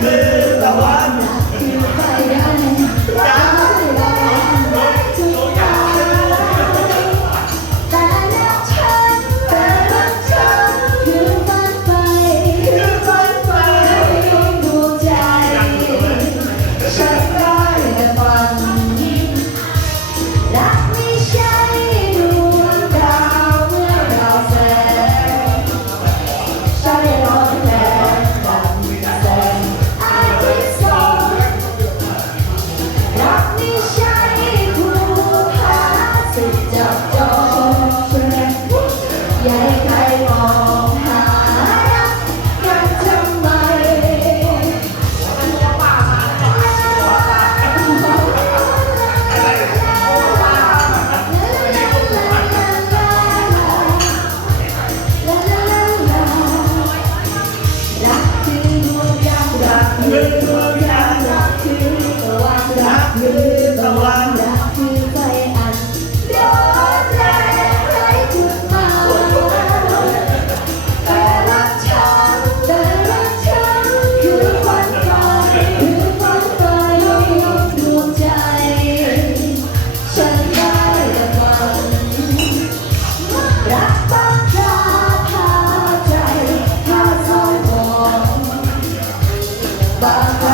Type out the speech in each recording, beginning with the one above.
คือตะวัน Hey,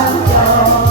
างจอ